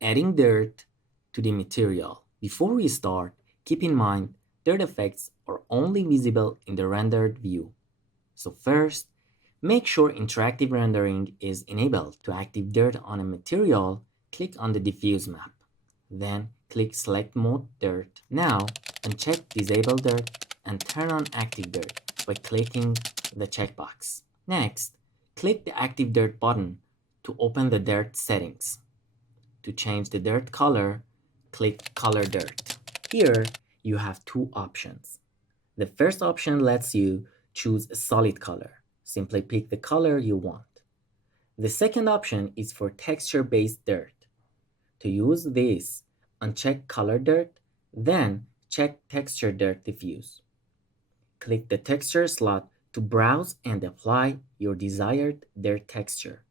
Adding dirt to the material. Before we start, keep in mind dirt effects are only visible in the rendered view. So first, make sure interactive rendering is enabled. To active dirt on a material, click on the diffuse map. Then click select mode dirt. Now uncheck disable dirt and turn on active dirt by clicking the checkbox. Next, click the active dirt button to open the dirt settings. To change the dirt color, click color dirt. Here you have two options. The first option lets you choose a solid color. Simply pick the color you want. The second option is for texture-based dirt. To use this, uncheck color dirt, then check texture dirt diffuse. Click the texture slot to browse and apply your desired dirt texture.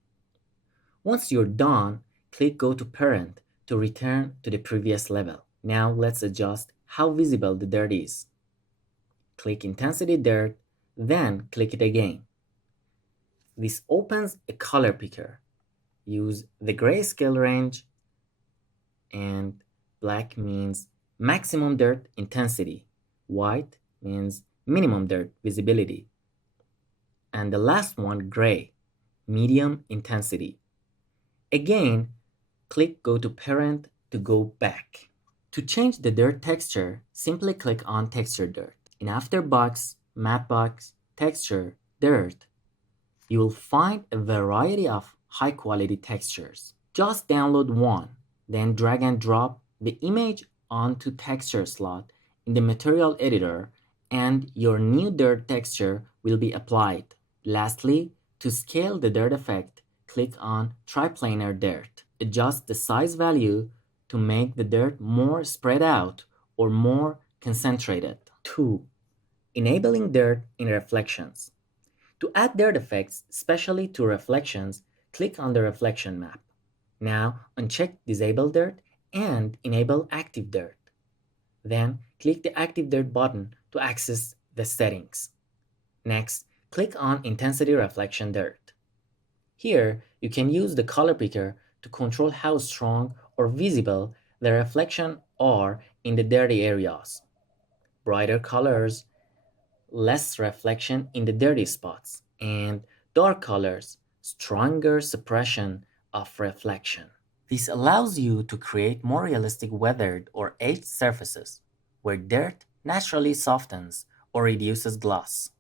Once you're done, click go to parent to return to the previous level. Now let's adjust how visible the dirt is. Click intensity dirt, then click it again. This opens a color picker. Use the grayscale range, and black means maximum dirt intensity. White means minimum dirt visibility. And the last one, gray, medium intensity. Again, click go to parent to go back. To change the dirt texture, simply click on texture dirt. In AfterBox, Mapbox, Texture, Dirt, you will find a variety of high-quality textures. Just download one, then drag and drop the image onto texture slot in the material editor and your new dirt texture will be applied. Lastly, to scale the dirt effect, click on triplanar dirt. Adjust the size value to make the dirt more spread out or more concentrated. 2. Enabling dirt in reflections. To add dirt effects, especially to reflections, click on the reflection map. Now uncheck disable dirt and enable active dirt. Then click the active dirt button to access the settings. Next, click on intensity reflection dirt. Here, you can use the color picker to control how strong or visible the reflection are in the dirty areas. Brighter colors, less reflection in the dirty spots, and dark colors, stronger suppression of reflection. This allows you to create more realistic weathered or aged surfaces, where dirt naturally softens or reduces gloss.